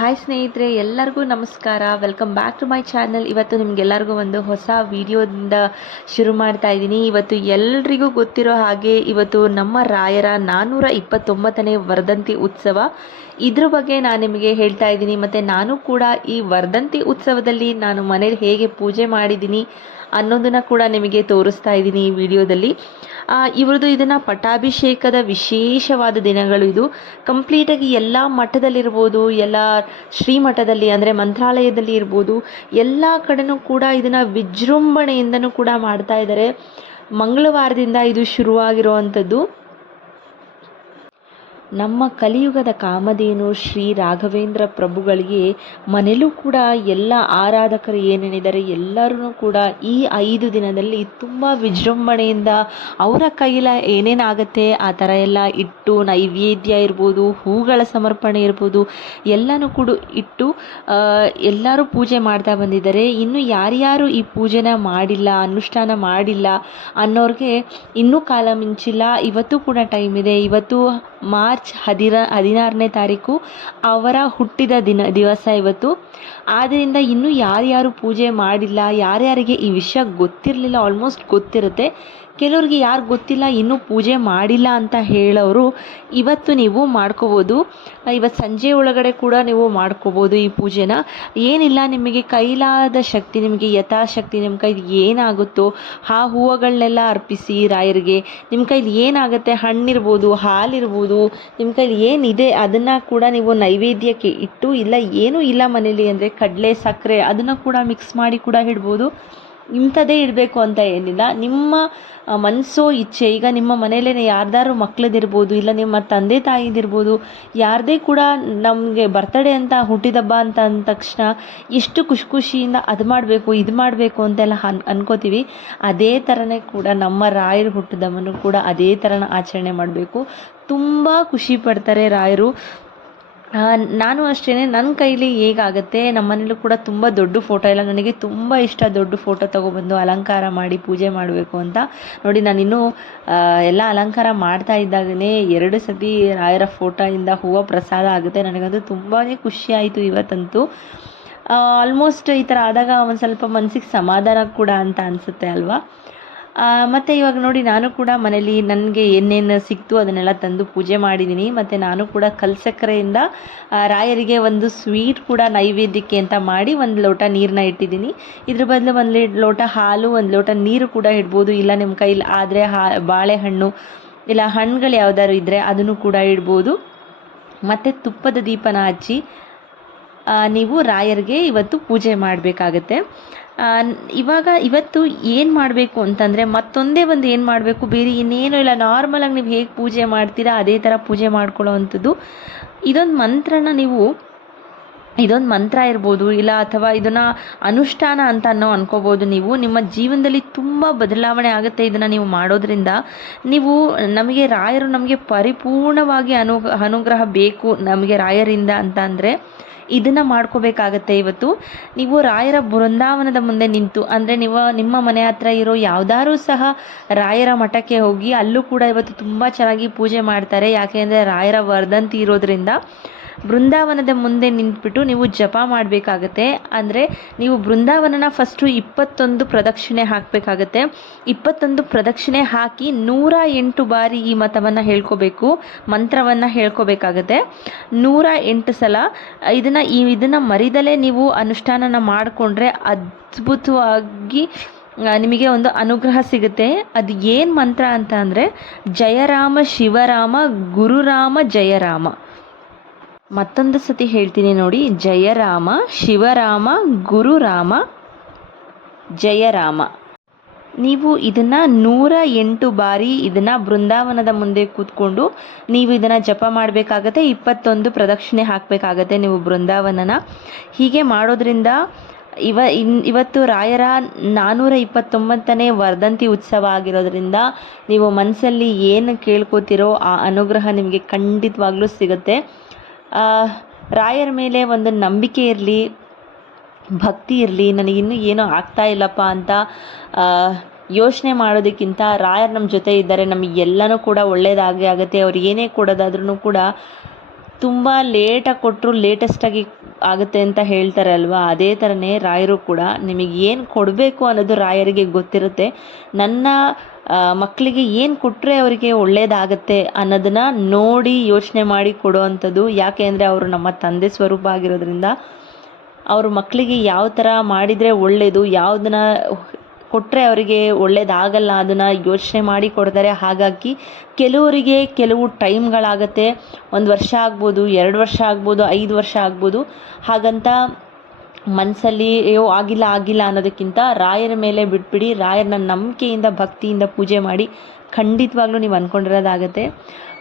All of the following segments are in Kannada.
ಹಾಯ್ ಸ್ನೇಹಿತರೆ, ಎಲ್ಲರಿಗೂ ನಮಸ್ಕಾರ. Welcome back to my channel ಇವತ್ತು ನಿಮಗೆಲ್ಲರಿಗೂ ಒಂದು ಹೊಸ ವಿಡಿಯೋದಿಂದ ಶುರು ಮಾಡ್ತಾ ಇದ್ದೀನಿ. ಇವತ್ತು ಎಲ್ರಿಗೂ ಗೊತ್ತಿರೋ ಹಾಗೆ ಇವತ್ತು ನಮ್ಮ ರಾಯರ ನಾನ್ನೂರ ಇಪ್ಪತ್ತೊಂಬತ್ತನೇ ವರ್ಧಂತಿ ಉತ್ಸವ. ಇದ್ರ ಬಗ್ಗೆ ನಾನು ನಿಮಗೆ ಹೇಳ್ತಾ ಇದ್ದೀನಿ. ಮತ್ತು ನಾನು ಕೂಡ ಈ ವರ್ಧಂತಿ ಉತ್ಸವದಲ್ಲಿ ನಾನು ಮನೇಲಿ ಹೇಗೆ ಪೂಜೆ ಮಾಡಿದ್ದೀನಿ ಅನ್ನೋದನ್ನ ಕೂಡ ನಿಮಗೆ ತೋರಿಸ್ತಾ ಇದ್ದೀನಿ ಈ ವಿಡಿಯೋದಲ್ಲಿ. ಇವ್ರದ್ದು ಇದನ್ನು ಪಟ್ಟಾಭಿಷೇಕದ ವಿಶೇಷವಾದ ದಿನಗಳು ಇದು. ಕಂಪ್ಲೀಟಾಗಿ ಎಲ್ಲ ಮಠದಲ್ಲಿರ್ಬೋದು, ಎಲ್ಲ ಶ್ರೀಮಠದಲ್ಲಿ ಅಂದರೆ ಮಂತ್ರಾಲಯದಲ್ಲಿ ಇರ್ಬೋದು, ಎಲ್ಲ ಕಡೆನೂ ಕೂಡ ಇದನ್ನು ವಿಜೃಂಭಣೆಯಿಂದನೂ ಕೂಡ ಮಾಡ್ತಾ ಇದ್ದಾರೆ. ಮಂಗಳವಾರದಿಂದ ಇದು ಶುರುವಾಗಿರುವಂಥದ್ದು ನಮ್ಮ ಕಲಿಯುಗದ ಕಾಮಧೇನು ಶ್ರೀ ರಾಘವೇಂದ್ರ ಪ್ರಭುಗಳಿಗೆ ಮನೆಯಲ್ಲೂ ಕೂಡ ಎಲ್ಲ ಆರಾಧಕರು ಏನೇನಿದ್ದಾರೆ ಎಲ್ಲರೂ ಕೂಡ ಈ ಐದು ದಿನದಲ್ಲಿ ತುಂಬ ವಿಜೃಂಭಣೆಯಿಂದ ಅವರ ಕೈಲ ಏನೇನಾಗತ್ತೆ, ಆ ಥರ ಎಲ್ಲ ಇಟ್ಟು ನೈವೇದ್ಯ ಇರ್ಬೋದು, ಹೂಗಳ ಸಮರ್ಪಣೆ ಇರ್ಬೋದು, ಎಲ್ಲನೂ ಕೂಡ ಇಟ್ಟು ಎಲ್ಲರೂ ಪೂಜೆ ಮಾಡ್ತಾ ಬಂದಿದ್ದಾರೆ. ಇನ್ನು ಯಾರ್ಯಾರು ಈ ಪೂಜೆನ ಮಾಡಿಲ್ಲ, ಅನುಷ್ಠಾನ ಮಾಡಿಲ್ಲ ಅನ್ನೋರಿಗೆ ಇನ್ನೂ ಕಾಲ ಮಿಂಚಿಲ್ಲ. ಇವತ್ತು ಕೂಡ ಟೈಮ್ ಇದೆ. ಇವತ್ತು ಮಾರ್ಚ್ ಹದಿರ, ಹದಿನಾರನೇ ತಾರೀಕು ಅವರ ಹುಟ್ಟಿದ ದಿನ, ದಿವಸ ಇವತ್ತು. ಆದ್ದರಿಂದ ಇನ್ನೂ ಯಾರ್ಯಾರು ಪೂಜೆ ಮಾಡಿಲ್ಲ, ಯಾರ್ಯಾರಿಗೆ ಈ ವಿಷಯ ಗೊತ್ತಿರಲಿಲ್ಲ ಆಲ್ಮೋಸ್ಟ್ ಗೊತ್ತಿರುತ್ತೆ. ಕೆಲವ್ರಿಗೆ ಯಾರು ಗೊತ್ತಿಲ್ಲ, ಇನ್ನೂ ಪೂಜೆ ಮಾಡಿಲ್ಲ ಅಂತ ಹೇಳೋರು ಇವತ್ತು ನೀವು ಮಾಡ್ಕೋಬೋದು. ಇವತ್ತು ಸಂಜೆ ಒಳಗಡೆ ಕೂಡ ನೀವು ಮಾಡ್ಕೋಬೋದು ಈ ಪೂಜೆನ. ಏನಿಲ್ಲ, ನಿಮಗೆ ಕೈಲಾದ ಶಕ್ತಿ, ನಿಮಗೆ ಯಥಾಶಕ್ತಿ, ನಿಮ್ಮ ಕೈಲಿ ಏನಾಗುತ್ತೋ ಆ ಹೂವುಗಳನ್ನೆಲ್ಲ ಅರ್ಪಿಸಿ ರಾಯರಿಗೆ. ನಿಮ್ಮ ಕೈಲಿ ಏನಾಗುತ್ತೆ? ಹಣ್ಣಿರ್ಬೋದು, ಹಾಲಿರ್ಬೋದು, ನಿಮ್ಮ ಕೈಲಿ ಏನಿದೆ ಅದನ್ನು ಕೂಡ ನೀವು ನೈವೇದ್ಯಕ್ಕೆ ಇಟ್ಟು ಇಲ್ಲ, ಏನೂ ಇಲ್ಲ ಮನೇಲಿ ಅಂದರೆ ಕಡಲೆ, ಸಕ್ಕರೆ ಅದನ್ನು ಕೂಡ ಮಿಕ್ಸ್ ಮಾಡಿ ಕೂಡ ಇಡ್ಬೋದು. ಇಂಥದ್ದೇ ಇರಬೇಕು ಅಂತ ಏನಿಲ್ಲ. ನಿಮ್ಮ ಮನಸ್ಸೋ ಇಚ್ಛೆ, ಈಗ ನಿಮ್ಮ ಮನೆಯಲ್ಲೇ ಯಾರ್ದಾರು ಮಕ್ಳದಿರ್ಬೋದು, ಇಲ್ಲ ನಿಮ್ಮ ತಂದೆ ತಾಯಿದಿರ್ಬೋದು, ಯಾರದೇ ಕೂಡ ನಮಗೆ ಬರ್ತಡೇ ಅಂತ ಹುಟ್ಟಿದಬ್ಬ ಅಂತ ಅಂದ ತಕ್ಷಣ ಎಷ್ಟು ಖುಷಿ ಖುಷಿಯಿಂದ ಅದು ಮಾಡಬೇಕು, ಇದು ಮಾಡಬೇಕು ಅಂತೆಲ್ಲ ಅನ್, ಅನ್ಕೋತೀವಿ. ಅದೇ ಥರನೇ ಕೂಡ ನಮ್ಮ ರಾಯರು ಹುಟ್ಟಿದವನು ಕೂಡ ಅದೇ ಥರನ ಆಚರಣೆ ಮಾಡಬೇಕು. ತುಂಬ ಖುಷಿ ಪಡ್ತಾರೆ ರಾಯರು. ನಾನು ಅಷ್ಟೇ ನನ್ನ ಕೈಲಿ ಹೇಗಾಗುತ್ತೆ ನಮ್ಮ ಮನೇಲೂ ಕೂಡ ತುಂಬ ದೊಡ್ಡ ಫೋಟೋ ಇಲ್ಲ ನನಗೆ ತುಂಬ ಇಷ್ಟ, ದೊಡ್ಡ ಫೋಟೋ ತೊಗೊಬಂದು ಅಲಂಕಾರ ಮಾಡಿ ಪೂಜೆ ಮಾಡಬೇಕು ಅಂತ. ನೋಡಿ ನಾನಿನ್ನೂ ಎಲ್ಲ ಅಲಂಕಾರ ಮಾಡ್ತಾ ಇದ್ದಾಗಲೇ ಎರಡು ಸತಿ ರಾಯರ ಫೋಟೋಯಿಂದ ಹೂವು ಪ್ರಸಾದ ಆಗುತ್ತೆ, ನನಗಂತೂ ತುಂಬಾ ಖುಷಿ ಆಯಿತು ಇವತ್ತಂತೂ. ಆಲ್ಮೋಸ್ಟ್ ಈ ಥರ ಆದಾಗ ಒಂದು ಸ್ವಲ್ಪ ಮನಸ್ಸಿಗೆ ಸಮಾಧಾನ ಕೂಡ ಅಂತ ಅನಿಸುತ್ತೆ ಅಲ್ವಾ? ಮತ್ತು ಇವಾಗ ನೋಡಿ ನಾನು ಕೂಡ ಮನೇಲಿ ನನಗೆ ಏನೇನು ಸಿಕ್ತು ಅದನ್ನೆಲ್ಲ ತಂದು ಪೂಜೆ ಮಾಡಿದ್ದೀನಿ ಮತ್ತು ನಾನು ಕೂಡ ಕಲ್ಸಕ್ಕರೆಯಿಂದ ರಾಯರಿಗೆ ಒಂದು ಸ್ವೀಟ್ ಕೂಡ ನೈವೇದ್ಯಕ್ಕೆ ಅಂತ ಮಾಡಿ ಒಂದು ಲೋಟ ನೀರನ್ನ ಇಟ್ಟಿದ್ದೀನಿ ಇದ್ರ ಬದಲು ಒಂದು ಲೋಟ ಹಾಲು, ಒಂದು ಲೋಟ ನೀರು ಕೂಡ ಇಡ್ಬೋದು. ಇಲ್ಲ ನಿಮ್ಮ ಕೈಲಿ ಆದರೆ ಹಾ, ಬಾಳೆಹಣ್ಣು, ಇಲ್ಲ ಹಣ್ಣುಗಳು ಯಾವ್ದಾದ್ರು ಇದ್ದರೆ ಅದನ್ನು ಕೂಡ ಇಡ್ಬೋದು. ಮತ್ತು ತುಪ್ಪದ ದೀಪನ ಹಚ್ಚಿ ನೀವು ರಾಯರಿಗೆ ಇವತ್ತು ಪೂಜೆ ಮಾಡಬೇಕಾಗತ್ತೆ. ಇವಾಗ ಇವತ್ತು ಏನು ಮಾಡಬೇಕು ಅಂತಂದರೆ ಮತ್ತೊಂದೇ ಒಂದು ಏನು ಮಾಡಬೇಕು? ಬೇರೆ ಇನ್ನೇನು ಇಲ್ಲ. ನಾರ್ಮಲಾಗಿ ನೀವು ಹೇಗೆ ಪೂಜೆ ಮಾಡ್ತೀರಾ, ಅದೇ ಥರ ಪೂಜೆ ಮಾಡ್ಕೊಳ್ಳೋ ಅಂಥದ್ದು. ಇದೊಂದು ಮಂತ್ರನ ನೀವು, ಇದೊಂದು ಮಂತ್ರ ಇರ್ಬೋದು, ಇಲ್ಲ ಅಥವಾ ಇದನ್ನು ಅನುಷ್ಠಾನ ಅಂತ ಅನ್ನೋ ಅನ್ಕೋಬೋದು ನೀವು. ನಿಮ್ಮ ಜೀವನದಲ್ಲಿ ತುಂಬ ಬದಲಾವಣೆ ಆಗುತ್ತೆ ಇದನ್ನು ನೀವು ಮಾಡೋದ್ರಿಂದ. ನೀವು, ನಮಗೆ ರಾಯರು ನಮಗೆ ಪರಿಪೂರ್ಣವಾಗಿ ಅನು, ಅನುಗ್ರಹ ಬೇಕು ನಮಗೆ ರಾಯರಿಂದ ಅಂತ ಅಂದರೆ ಇದನ್ನು ಮಾಡ್ಕೋಬೇಕಾಗತ್ತೆ ಇವತ್ತು. ನೀವು ರಾಯರ ಬೃಂದಾವನದ ಮುಂದೆ ನಿಂತು, ಅಂದರೆ ನೀವು ನಿಮ್ಮ ಮನೆ ಹತ್ರ ಇರೋ ಯಾವ್ದಾದ್ರು ಸಹ ರಾಯರ ಮಠಕ್ಕೆ ಹೋಗಿ, ಅಲ್ಲೂ ಕೂಡ ಇವತ್ತು ತುಂಬ ಚೆನ್ನಾಗಿ ಪೂಜೆ ಮಾಡ್ತಾರೆ. ಯಾಕೆ ಅಂದರೆ ರಾಯರ ವರ್ಧಂತಿ ಇರೋದ್ರಿಂದ ಬೃಂದಾವನದ ಮುಂದೆ ನಿಂತ್ಬಿಟ್ಟು ನೀವು ಜಪ ಮಾಡಬೇಕಾಗತ್ತೆ. ಅಂದರೆ ನೀವು ಬೃಂದಾವನನ ಫಸ್ಟು ಇಪ್ಪತ್ತೊಂದು ಪ್ರದಕ್ಷಿಣೆ ಹಾಕಬೇಕಾಗತ್ತೆ. ಇಪ್ಪತ್ತೊಂದು ಪ್ರದಕ್ಷಿಣೆ ಹಾಕಿ ನೂರ ಎಂಟು ಬಾರಿ ಈ ಮತವನ್ನು ಹೇಳ್ಕೋಬೇಕು, ಮಂತ್ರವನ್ನು ಹೇಳ್ಕೋಬೇಕಾಗತ್ತೆ. ನೂರ ಎಂಟು ಸಲ ಇದನ್ನು ಈ ಇದನ್ನು ಮರಿದಲೇ ನೀವು ಅನುಷ್ಠಾನನ ಮಾಡಿಕೊಂಡ್ರೆ ಅದ್ಭುತವಾಗಿ ನಿಮಗೆ ಒಂದು ಅನುಗ್ರಹ ಸಿಗುತ್ತೆ. ಅದು ಏನು ಮಂತ್ರ ಅಂತ ಅಂದರೆ ಜಯರಾಮ ಶಿವರಾಮ ಗುರುರಾಮ ಜಯರಾಮ. ಮತ್ತೊಂದು ಸತಿ ಹೇಳ್ತೀನಿ ನೋಡಿ. ಜಯರಾಮ, ಶಿವರಾಮ, ಗುರುರಾಮ, ಜಯರಾಮ. ನೀವು ಇದನ್ನು ನೂರ ಎಂಟು ಬಾರಿ ಇದನ್ನು ಬೃಂದಾವನದ ಮುಂದೆ ಕೂತ್ಕೊಂಡು ನೀವು ಇದನ್ನು ಜಪ ಮಾಡಬೇಕಾಗತ್ತೆ, ಇಪ್ಪತ್ತೊಂದು ಪ್ರದಕ್ಷಿಣೆ ಹಾಕಬೇಕಾಗತ್ತೆ ನೀವು ಬೃಂದಾವನನ. ಹೀಗೆ ಮಾಡೋದ್ರಿಂದ ಇವ ಇವತ್ತು ರಾಯರ ನಾನ್ನೂರ ಇಪ್ಪತ್ತೊಂಬತ್ತನೇ ವರ್ಧಂತಿ ಉತ್ಸವ ಆಗಿರೋದ್ರಿಂದ ನೀವು ಮನಸ್ಸಲ್ಲಿ ಏನು ಕೇಳ್ಕೋತಿರೋ ಆ ಅನುಗ್ರಹ ನಿಮಗೆ ಖಂಡಿತವಾಗ್ಲೂ ಸಿಗುತ್ತೆ. ರಾಯರ ಮೇಲೆ ಒಂದು ನಂಬಿಕೆ ಇರಲಿ, ಭಕ್ತಿ ಇರಲಿ ನನಗಿನ್ನೂ ಏನೂ ಆಗ್ತಾ ಇಲ್ಲಪ್ಪ ಅಂತ ಯೋಚನೆ ಮಾಡೋದಕ್ಕಿಂತ ರಾಯರ್ ನಮ್ಮ ಜೊತೆ ಇದ್ದಾರೆ ನಮಗೆಲ್ಲನೂ ಕೂಡ ಒಳ್ಳೆಯದಾಗೇ ಆಗುತ್ತೆ, ಅವ್ರು ಏನೇ ಕೊಡೋದಾದ್ರೂ ಕೂಡ ತುಂಬ ಲೇಟಾಗಿ ಕೊಟ್ಟರು ಲೇಟೆಸ್ಟಾಗಿ ಆಗುತ್ತೆ ಅಂತ ಹೇಳ್ತಾರೆ ಅಲ್ವಾ ಅದೇ ಥರನೇ ರಾಯರು ಕೂಡ ನಿಮಗೆ ಏನು ಕೊಡಬೇಕು ಅನ್ನೋದು ರಾಯರಿಗೆ ಗೊತ್ತಿರುತ್ತೆ. ನನ್ನ ಮಕ್ಕಳಿಗೆ ಏನು ಕೊಟ್ಟರೆ ಅವರಿಗೆ ಒಳ್ಳೇದಾಗತ್ತೆ ಅನ್ನೋದನ್ನು ನೋಡಿ ಯೋಚನೆ ಮಾಡಿ ಕೊಡುವಂಥದ್ದು. ಯಾಕೆ ಅಂದರೆ ಅವರು ನಮ್ಮ ತಂದೆ ಸ್ವರೂಪ ಆಗಿರೋದ್ರಿಂದ. ಅವ್ರ ಮಕ್ಕಳಿಗೆ ಯಾವ ಥರ ಮಾಡಿದರೆ ಒಳ್ಳೆಯದು ಯಾವುದನ್ನ ಕೊಟ್ಟರೆ ಅವರಿಗೆ ಒಳ್ಳೇದಾಗಲ್ಲ ಅದನ್ನು ಯೋಚನೆ ಮಾಡಿ ಕೊಡ್ತಾರೆ. ಹಾಗಾಗಿ ಕೆಲವರಿಗೆ ಕೆಲವು ಟೈಮ್ಗಳಾಗತ್ತೆ ಒಂದು ವರ್ಷ ಆಗ್ಬೋದು, ಎರಡು ವರ್ಷ ಆಗ್ಬೋದು, ಐದು ವರ್ಷ ಆಗ್ಬೋದು. ಹಾಗಂತ ಮನಸ್ಸಲ್ಲಿ ಅಯ್ಯೋ, ಆಗಿಲ್ಲ ಆಗಿಲ್ಲ ಅನ್ನೋದಕ್ಕಿಂತ ರಾಯರ ಮೇಲೆ ಬಿಟ್ಬಿಡಿ, ರಾಯರನ್ನ ನಂಬಿಕೆಯಿಂದ, ಭಕ್ತಿಯಿಂದ ಪೂಜೆ ಮಾಡಿ ಖಂಡಿತವಾಗ್ಲೂ ನೀವು ಅಂದ್ಕೊಂಡಿರೋದಾಗತ್ತೆ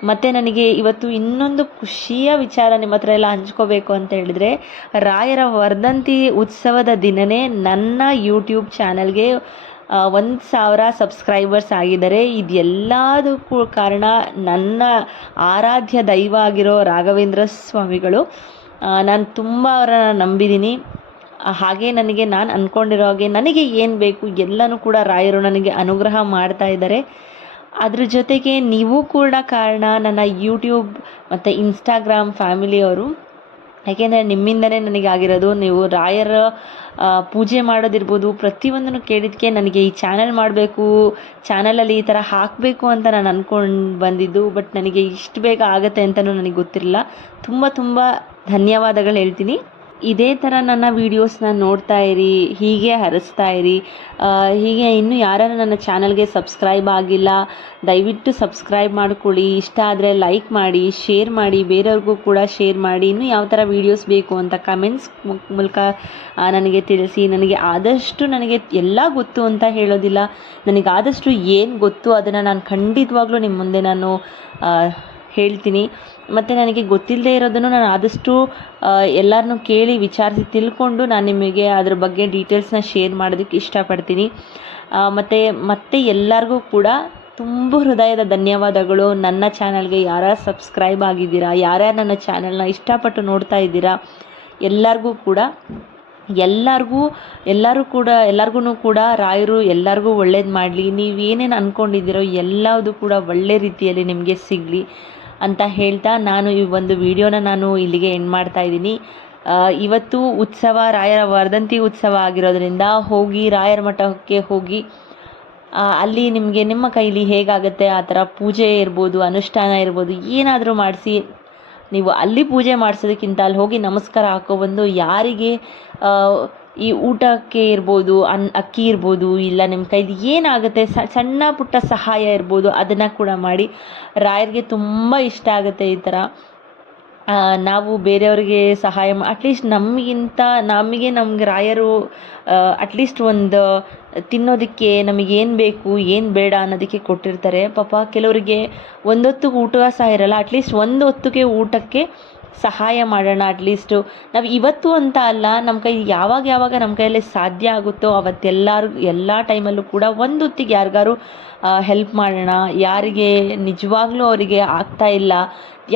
ಮತ್ತು ನನಗೆ ಇವತ್ತು ಇನ್ನೊಂದು ಖುಷಿಯ ವಿಚಾರ ನಿಮ್ಮ ಹತ್ರ ಎಲ್ಲ ಹಂಚ್ಕೋಬೇಕು ಅಂತ ಹೇಳಿದ್ರೆ, ರಾಯರ ವರ್ಧಂತಿ ಉತ್ಸವದ ದಿನವೇ ನನ್ನ ಯೂಟ್ಯೂಬ್ ಚಾನಲ್ಗೆ ಒಂದು ಸಾವಿರ ಸಬ್ಸ್ಕ್ರೈಬರ್ಸ್ ಆಗಿದ್ದಾರೆ. ಇದೆಲ್ಲದಕ್ಕೂ ಕಾರಣ ನನ್ನ ಆರಾಧ್ಯ ದೈವ ಆಗಿರೋ ರಾಘವೇಂದ್ರ ಸ್ವಾಮಿಗಳು. ನಾನು ತುಂಬ ಅವರನ್ನು ನಂಬಿದ್ದೀನಿ ಹಾಗೆ ನನಗೆ ನಾನು ಅಂದ್ಕೊಂಡಿರೋ ಹಾಗೆ ನನಗೆ ಏನು ಬೇಕು ಎಲ್ಲನೂ ಕೂಡ ರಾಯರು ನನಗೆ ಅನುಗ್ರಹ ಮಾಡ್ತಾ ಇದ್ದಾರೆ. ಅದ್ರ ಜೊತೆಗೆ ನೀವು ಕೂಡ ಕಾರಣ ನನ್ನ ಯೂಟ್ಯೂಬ್ ಮತ್ತು ಇನ್ಸ್ಟಾಗ್ರಾಮ್ ಫ್ಯಾಮಿಲಿಯವರು ಯಾಕೆಂದರೆ ನಿಮ್ಮಿಂದಲೇ ನನಗೆ ಆಗಿರೋದು, ನೀವು ರಾಯರ ಪೂಜೆ ಮಾಡೋದಿರ್ಬೋದು, ಪ್ರತಿಯೊಂದನ್ನು ಕೇಳಿದ್ದಕ್ಕೆ ನನಗೆ ಈ ಚಾನಲ್ ಮಾಡಬೇಕು ಚಾನಲಲ್ಲಿ ಈ ಥರ ಹಾಕಬೇಕು ಅಂತ ನಾನು ಅಂದ್ಕೊಂಡು ಬಂದಿದ್ದು ಬಟ್ ನನಗೆ ಇಷ್ಟು ಬೇಗ ಆಗುತ್ತೆ ಅಂತಲೂ ನನಗೆ ಗೊತ್ತಿರಲಿಲ್ಲ. ತುಂಬ ತುಂಬ ಧನ್ಯವಾದಗಳು ಹೇಳ್ತೀನಿ. ಇದೇ ಥರ ನನ್ನ ವೀಡಿಯೋಸ್ನ ನೋಡ್ತಾ ಇರಿ, ಹೀಗೆ ಹರಿಸ್ತಾ ಇರಿ. ಹೀಗೆ ಇನ್ನೂ ಯಾರು ನನ್ನ ಚಾನಲ್ಗೆ ಸಬ್ಸ್ಕ್ರೈಬ್ ಆಗಿಲ್ಲ, ದಯವಿಟ್ಟು ಸಬ್ಸ್ಕ್ರೈಬ್ ಮಾಡ್ಕೊಳ್ಳಿ. ಇಷ್ಟ ಆದರೆ ಲೈಕ್ ಮಾಡಿ ಶೇರ್ ಮಾಡಿ, ಬೇರೆಯವ್ರಿಗೂ ಕೂಡ ಶೇರ್ ಮಾಡಿ. ಇನ್ನೂ ಯಾವ ಥರ ವೀಡಿಯೋಸ್ ಬೇಕು ಅಂತ ಕಮೆಂಟ್ಸ್ ಮೂಲಕ ನನಗೆ ತಿಳಿಸಿ. ನನಗೆ ಆದಷ್ಟು ನನಗೆ ಎಲ್ಲ ಗೊತ್ತು ಅಂತ ಹೇಳೋದಿಲ್ಲ. ನನಗಾದಷ್ಟು ಏನು ಗೊತ್ತು ಅದನ್ನು ನಾನು ಖಂಡಿತವಾಗ್ಲೂ ನಿಮ್ಮ ಮುಂದೆ ನಾನು ಹೇಳ್ತೀನಿ. ಮತ್ತು ನನಗೆ ಗೊತ್ತಿಲ್ಲದೆ ಇರೋದನ್ನು ನಾನು ಆದಷ್ಟು ಎಲ್ಲರನ್ನು ಕೇಳಿ ವಿಚಾರಿಸಿ ತಿಳ್ಕೊಂಡು ನಾನು ನಿಮಗೆ ಅದ್ರ ಬಗ್ಗೆ ಡೀಟೇಲ್ಸ್ನ ಶೇರ್ ಮಾಡೋದಕ್ಕೆ ಇಷ್ಟಪಡ್ತೀನಿ. ಮತ್ತು, ಮತ್ತೆ ಎಲ್ಲರಿಗೂ ಕೂಡ ತುಂಬ ಹೃದಯದ ಧನ್ಯವಾದಗಳು. ನನ್ನ ಚಾನಲ್ಗೆ ಯಾರ್ಯಾರು ಸಬ್ಸ್ಕ್ರೈಬ್ ಆಗಿದ್ದೀರಾ, ಯಾರ್ಯಾರು ನನ್ನ ಚಾನಲ್ನ ಇಷ್ಟಪಟ್ಟು ನೋಡ್ತಾ ಇದ್ದೀರಾ, ಎಲ್ಲರಿಗೂ ಕೂಡ, ಎಲ್ಲರಿಗೂ, ಎಲ್ಲರೂ ಕೂಡ ಎಲ್ಲರಿಗೂ ಕೂಡ ರಾಯರು ಎಲ್ಲರಿಗೂ ಒಳ್ಳೇದು ಮಾಡಲಿ. ನೀವು ಏನೇನು ಅಂದ್ಕೊಂಡಿದ್ದೀರೋ ಎಲ್ಲದೂ ಕೂಡ ಒಳ್ಳೆ ರೀತಿಯಲ್ಲಿ ನಿಮಗೆ ಸಿಗಲಿ. ಅಂತ ಹೇಳ್ತಾ ನಾನು ಈ ಒಂದು ವಿಡಿಯೋನ ನಾನು ಇಲ್ಲಿಗೆ ಎಂಡ್ ಮಾಡ್ತಾ ಇದ್ದೀನಿ. ಇವತ್ತು ಉತ್ಸವ, ರಾಯರ ವರ್ಧಂತಿ ಉತ್ಸವ ಆಗಿರೋದ್ರಿಂದ ಹೋಗಿ ರಾಯರ ಮಠಕ್ಕೆ ಹೋಗಿ ಅಲ್ಲಿ ನಿಮಗೆ ನಿಮ್ಮ ಕೈಲಿ ಹೇಗಾಗುತ್ತೆ, ಆ ಥರ ಪೂಜೆ ಇರ್ಬೋದು, ಅನುಷ್ಠಾನ ಇರ್ಬೋದು, ಏನಾದರೂ ಮಾಡಿಸಿ, ನೀವು ಅಲ್ಲಿ ಪೂಜೆ ಮಾಡಿಸೋದಕ್ಕಿಂತ ಅಲ್ಲಿ ಹೋಗಿ ನಮಸ್ಕಾರ ಹಾಕೊಬಂದು ಯಾರಿಗೆ ಈ ಊಟಕ್ಕೆ ಇರ್ಬೋದು, ಅನ್, ಅಕ್ಕಿ ಇರ್ಬೋದು, ಇಲ್ಲ ನಿಮ್ಮ ಕೈಲಿ ಏನಾಗುತ್ತೆ ಸಣ್ಣ ಪುಟ್ಟ ಸಹಾಯ ಇರ್ಬೋದು, ಅದನ್ನು ಕೂಡ ಮಾಡಿ. ರಾಯರಿಗೆ ತುಂಬ ಇಷ್ಟ ಆಗುತ್ತೆ ಈ ಥರ ನಾವು ಬೇರೆಯವ್ರಿಗೆ ಸಹಾಯ ಅಟ್ಲೀಸ್ಟ್ ನಮಗಿಂತ, ನಮಗೆ ನಮ್ಗೆ ರಾಯರು ಅಟ್ಲೀಸ್ಟ್ ಒಂದು ತಿನ್ನೋದಕ್ಕೆ ನಮಗೇನು ಬೇಕು, ಏನು ಬೇಡ ಅನ್ನೋದಕ್ಕೆ ಕೊಟ್ಟಿರ್ತಾರೆ. ಪಾಪ ಕೆಲವರಿಗೆ ಒಂದೊತ್ತು ಊಟ ಸಹ ಇರಲ್ಲ ಅಟ್ಲೀಸ್ಟ್ ಒಂದು ಹೊತ್ತಿಗೆ ಊಟಕ್ಕೆ ಸಹಾಯ ಮಾಡೋಣ ಅಟ್ಲೀಸ್ಟು ನಾವು ಇವತ್ತು ಅಂತ ಅಲ್ಲ ನಮ್ಮ ಕೈ ಯಾವಾಗ ಯಾವಾಗ ನಮ್ಮ ಕೈಯಲ್ಲಿ ಸಾಧ್ಯ ಆಗುತ್ತೋ ಅವತ್ತೆಲ್ಲರೂ, ಎಲ್ಲ ಟೈಮಲ್ಲೂ ಕೂಡ ಒಂದು ಹೊತ್ತಿಗೆ ಯಾರಿಗಾರು ಹೆಲ್ಪ್ ಮಾಡೋಣ. ಯಾರಿಗೆ ನಿಜವಾಗ್ಲೂ ಅವರಿಗೆ ಆಗ್ತಾ ಇಲ್ಲ,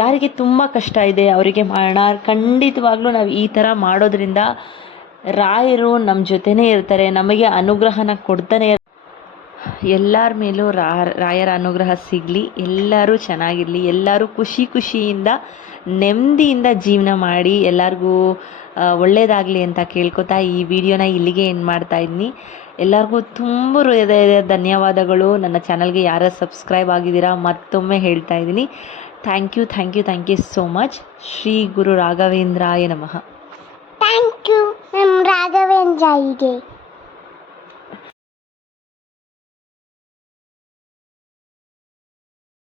ಯಾರಿಗೆ ತುಂಬ ಕಷ್ಟ ಇದೆ ಅವರಿಗೆ ಮಾಡೋಣ. ಖಂಡಿತವಾಗ್ಲೂ ನಾವು ಈ ಥರ ಮಾಡೋದ್ರಿಂದ ರಾಯರು ನಮ್ಮ ಜೊತೆನೇ ಇರ್ತಾರೆ, ನಮಗೆ ಅನುಗ್ರಹನ ಕೊಡ್ತಾನೆ ಎಲ್ಲರ ಮೇಲೂ ರಾಯರ ಅನುಗ್ರಹ ಸಿಗಲಿ, ಎಲ್ಲರೂ ಚೆನ್ನಾಗಿರಲಿ, ಎಲ್ಲರೂ ಖುಷಿ ಖುಷಿಯಿಂದ, ನೆಮ್ಮದಿಯಿಂದ ಜೀವನ ಮಾಡಿ, ಎಲ್ಲರಿಗೂ ಒಳ್ಳೆಯದಾಗಲಿ ಅಂತ ಕೇಳ್ಕೊತಾ ಈ ವಿಡಿಯೋನ ಇಲ್ಲಿಗೆ ಏನು ಮಾಡ್ತಾ ಇದ್ದೀನಿ ಎಲ್ಲರಿಗೂ ತುಂಬ ಹೃದಯದ ಧನ್ಯವಾದಗಳು. ನನ್ನ ಚಾನಲ್ಗೆ ಯಾರು ಸಬ್ಸ್ಕ್ರೈಬ್ ಆಗಿದ್ದೀರಾ ಮತ್ತೊಮ್ಮೆ ಹೇಳ್ತಾ ಇದ್ದೀನಿ. Thank you thank you thank you so much. Shri Guru ರಾಘವೇಂದ್ರಾಯ ನಮಃ. Thank you